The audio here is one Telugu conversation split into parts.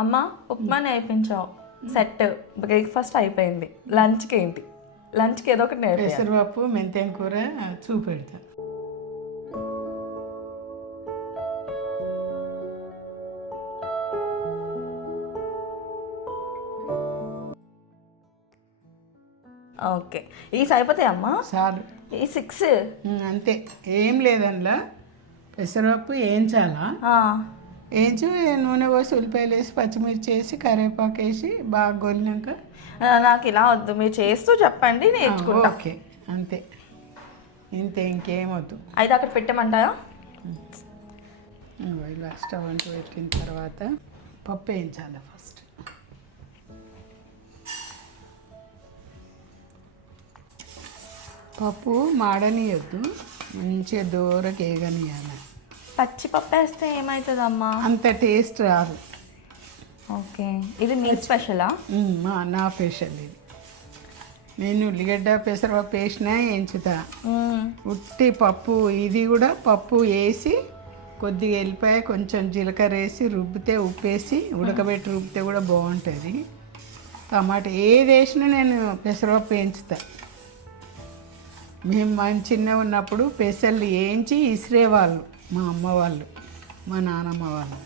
అమ్మ ఉప్మా నేర్పించావు, సెట్. బ్రేక్ఫాస్ట్ అయిపోయింది, లంచ్కి ఏంటి? లంచ్కి ఏదో ఒకటి నేర్పి. పెసరపప్పు మెంతెం కూర చూపెడతా. ఓకే, ఈ సరిపోతాయి అమ్మ? చాలు, ఈ 6 అంతే. ఏం లేదంలా, పెసరపప్పు వేయించాలా, వేయించి నూనె పోసి ఉల్లిపాయలు వేసి పచ్చిమిర్చి వేసి కరివేపాకు వేసి బాగా గొల్లినాక. నాకు ఇలా వద్దు, మీరు చేస్తూ చెప్పండి, నేర్చుకుంటా. ఓకే, అంతే, ఇంతే, ఇంకేం వద్దు. అయితే అక్కడ పెట్టమంటారా? ఇలా స్టవ్ అంటూ పెట్టిన తర్వాత పప్పు వేయించాలి. ఫస్ట్ పప్పు మాడనియద్దు, మంచిగా దూరకి వేగనియాలి. పచ్చిపప్పు వేస్తే ఏమవుతుందమ్మా? అంత టేస్ట్ రాదు. ఓకే, ఇది మీ స్పెషలా? నా స్పెషల్ ఇది. నేను ఉల్లిగడ్డ పెసరపప్పు వేసినా వేయించుతా. ఉట్టి పప్పు, ఇది కూడా పప్పు వేసి కొద్దిగా వెళ్ళిపోయి కొంచెం జీలకర్ర వేసి రుబ్బితే, ఉప్పు వేసి ఉడకబెట్టి రుబ్బితే కూడా బాగుంటుంది. టమాటా ఏది వేసినా నేను పెసరపప్పు వేయించుతా. మేము చిన్నగా ఉన్నప్పుడు పెసర్లు వేయించి ఇసిరేవాళ్ళు మా అమ్మ వాళ్ళు, మా నానమ్మ వాళ్ళు.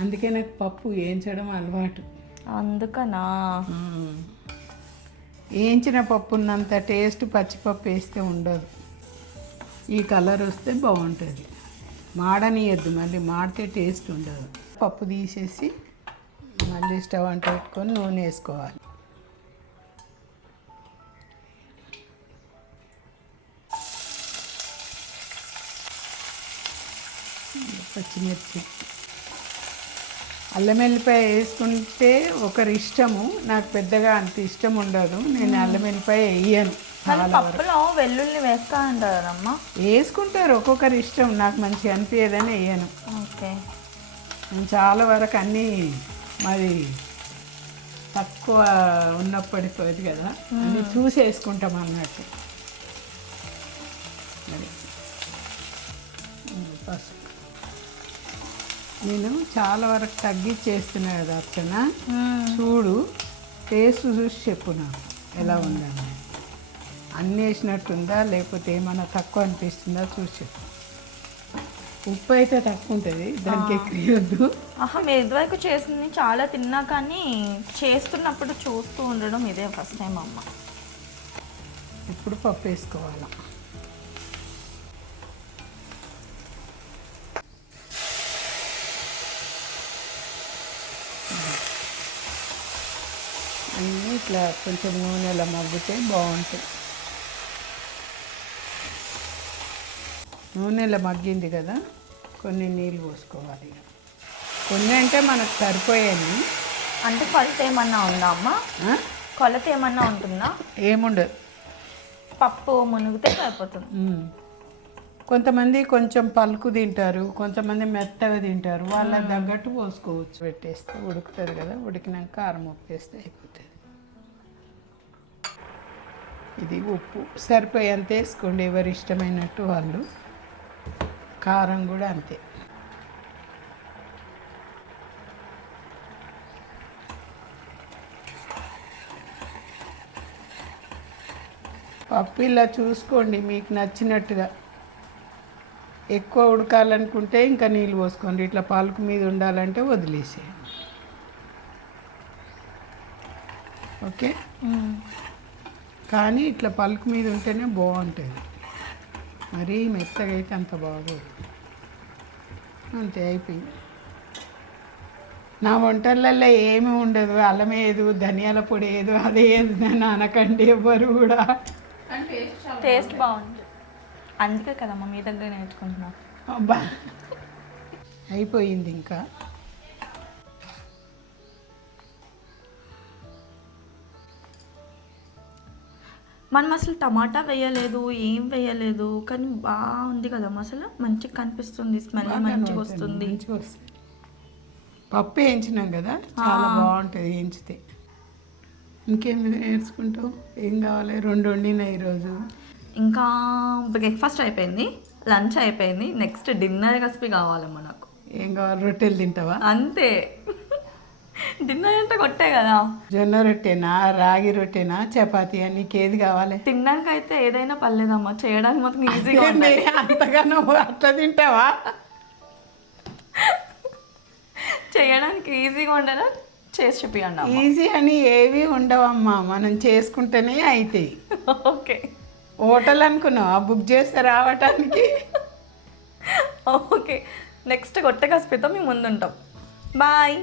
అందుకే నాకు పప్పు వేయించడం అలవాటు. అందుకనా? వేయించిన పప్పు ఉన్నంత టేస్ట్ పచ్చిపప్పు వేస్తే ఉండదు. ఈ కలర్ వస్తే బాగుంటుంది. మాడనియద్దు, మళ్ళీ మాడితే టేస్ట్ ఉండదు. పప్పు తీసేసి మళ్ళీ స్టవ్ అంట పెట్టుకొని నూనె వేసుకోవాలి. పచ్చిమిర్చి, అల్లం వెల్లిపాయ వేసుకుంటే ఒకరి ఇష్టము, నాకు పెద్దగా అంత ఇష్టం ఉండదు. నేను అల్లం వెల్లిపాయ వేయను. పప్పులో వెల్లుల్లి వేస్తా అంటారమ్మా? వేసుకుంటారు, ఒక్కొక్కరి ఇష్టం. నాకు మంచిగా అనిపించదని వేయను. ఓకే, నేను చాలా వరకు అన్నీ మరి తక్కువ ఉన్నప్పటికి కదా అన్నీ చూసి వేసుకుంటాం అన్నట్టు. మరి పసుపు నేను చాలా వరకు తగ్గించేస్తున్నా కదా అర్చన. చూడు, టేస్ట్ చూసి చెప్పు నాకు ఎలా ఉందని. అన్నీ వేసినట్టుందా లేకపోతే ఏమన్నా తక్కువ అనిపిస్తుందా చూసి చెప్పు. ఉప్పు అయితే తక్కువ ఉంటుంది, దానికి ఎక్కవద్దు. మీరు ఇదివరకు చేసింది చాలా తిన్నా, కానీ చేస్తున్నప్పుడు చూస్తూ ఉండడం ఇదే ఫస్ట్ టైం అమ్మ. ఇప్పుడు పప్పు వేసుకోవాలి. అన్నీ ఇట్లా కొంచెం నూనెలో మగ్గితే బాగుంటుంది. నూనెలో మగ్గింది కదా, కొన్ని నీళ్ళు పోసుకోవాలి. కొన్ని అంటే మనకు సరిపోయాయి. అంటే కొలత ఏమన్నా ఉందా అమ్మ? కొలత ఏమన్నా ఉంటుందా? ఏముండదు, పప్పు మునిగితే సరిపోతుంది. కొంతమంది కొంచెం పలుకు తింటారు, కొంతమంది మెత్తగా తింటారు. వాళ్ళకి తగ్గట్టు పోసుకోవచ్చు. పెట్టేస్తే ఉడుకుతుంది కదా, ఉడికినాక కారం ఉప్పు వేస్తే అయిపోతుంది. ఇది ఉప్పు సరిపోయేంత వేసుకోండి, ఎవరు ఇష్టమైనట్టు వాళ్ళు. కారం కూడా అంతే. పప్పు ఇలా చూసుకోండి మీకు నచ్చినట్టుగా. ఎక్కువ ఉడకాలనుకుంటే ఇంకా నీళ్ళు పోసుకోండి. ఇట్లా పాలకు మీద ఉండాలంటే వదిలేసేయండి. ఓకే, కానీ ఇట్లా పలుకు మీద ఉంటేనే బాగుంటుంది. మరీ మెత్తగా అయితే అంత బాగోదు. అంతే, అయిపోయింది. నా వంటలలో ఏమీ ఉండదు, అల్లం వేయదు, ధనియాల పొడి వేయదు, అదేది నానకండి ఎవ్వరు కూడా. టేస్ట్ బాగుంది, అందుకే కదమ్మా మీ దగ్గర నేర్చుకుంటున్నా. అబ్బా, అయిపోయింది. ఇంకా మనం అసలు టమాటా వేయలేదు, ఏం వేయలేదు, కానీ బాగుంది కదమ్మా. అసలు మంచిగా కనిపిస్తుంది, స్మెల్ మంచిగా వస్తుంది. పప్పు వేయించినాం కదా, చాలా బాగుంటుంది వేయించితే. ఇంకేం నేర్చుకుంటావు? ఏం కావాలి? 2 వండినా ఈరోజు. ఇంకా బ్రేక్ఫాస్ట్ అయిపోయింది, లంచ్ అయిపోయింది, నెక్స్ట్ డిన్నర్ రెసిపీ కావాలమ్మా నాకు. ఏం కావాలి? రొట్టెలు తింటావా? అంతే. డిన్నర్ అంటే కొట్టే కదా. జొన్న రొట్టెనా, రాగి రొట్టెనా, చపాతీ నీకు ఏది కావాలి? తినడానికి అయితే ఏదైనా పర్లేదమ్మా, చేయడానికి మాత్రం ఈజీగా ఉండాలి. అంతగా నువ్వు అట్లా తింటావా? చేయడానికి ఈజీగా ఉండేలా చేసి చూపియండి అమ్మ. ఈజీ అని ఏవి ఉండవమ్మా, మనం చేసుకుంటేనే అవుతాయి. ఓకే. హోటల్ అనుకున్నావా బుక్ చేస్తే రావటానికి? ఓకే, నెక్స్ట్ కొత్త కసిపితో మేము ముందుంటాం. బాయ్.